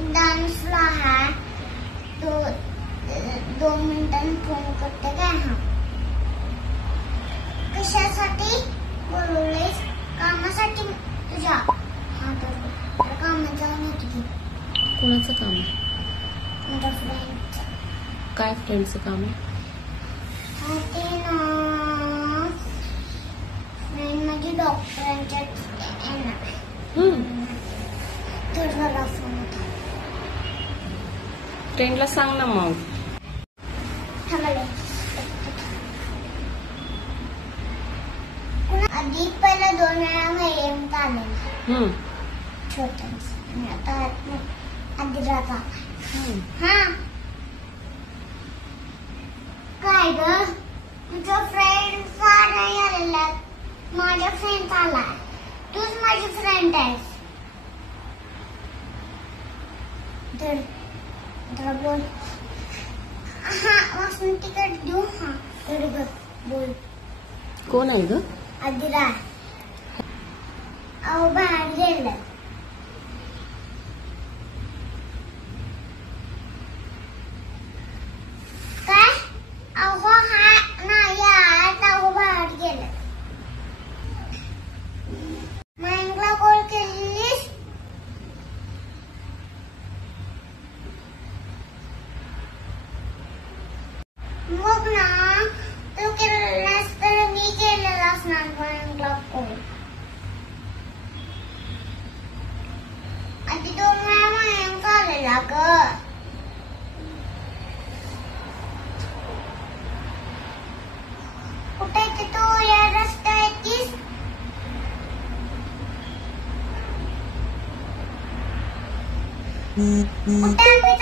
डान्सला आहे तो 2 मिनिटांनी फोन करते काय. हा कशासाठी बोलवलेस? कामासाठी तुझ्या. हा तर कामात जाऊन येते की. कोणाचं काम आहे? माझ्या फ्रेंडचं. काय फ्रेंडचं काम आहे? ते ना फ्रेंड माझी डॉक्टरांच्यात येणार. तर जरा फोन होता. फ्रेंडला सांग ना मग. आधी पहिला 2 वेळा मरियम आलेला छोटाच आणि आता आदिराचा. हा काय ग तुझ्या फ्रेंडचा नाही आलेला, माझ्या फ्रेंड आला. तूच माझी फ्रेंड आहेस. तर बोल. हा वासंतीकडे देऊ. हा तर बोल. कोण आहे ग? आदिरा. अहो बाहेर गेलं. काय? अहो हा नाही आज अहो बाहेर गेलं. मयंकला कॉल केलीस? मग ना तू केलेलास तर मी केलेला असणार मयंकला कॉल. आधी 2 वेळा मयंक आलेला ग. कुठे येते तू? या रस्ता येतीस? कुठे आम्ही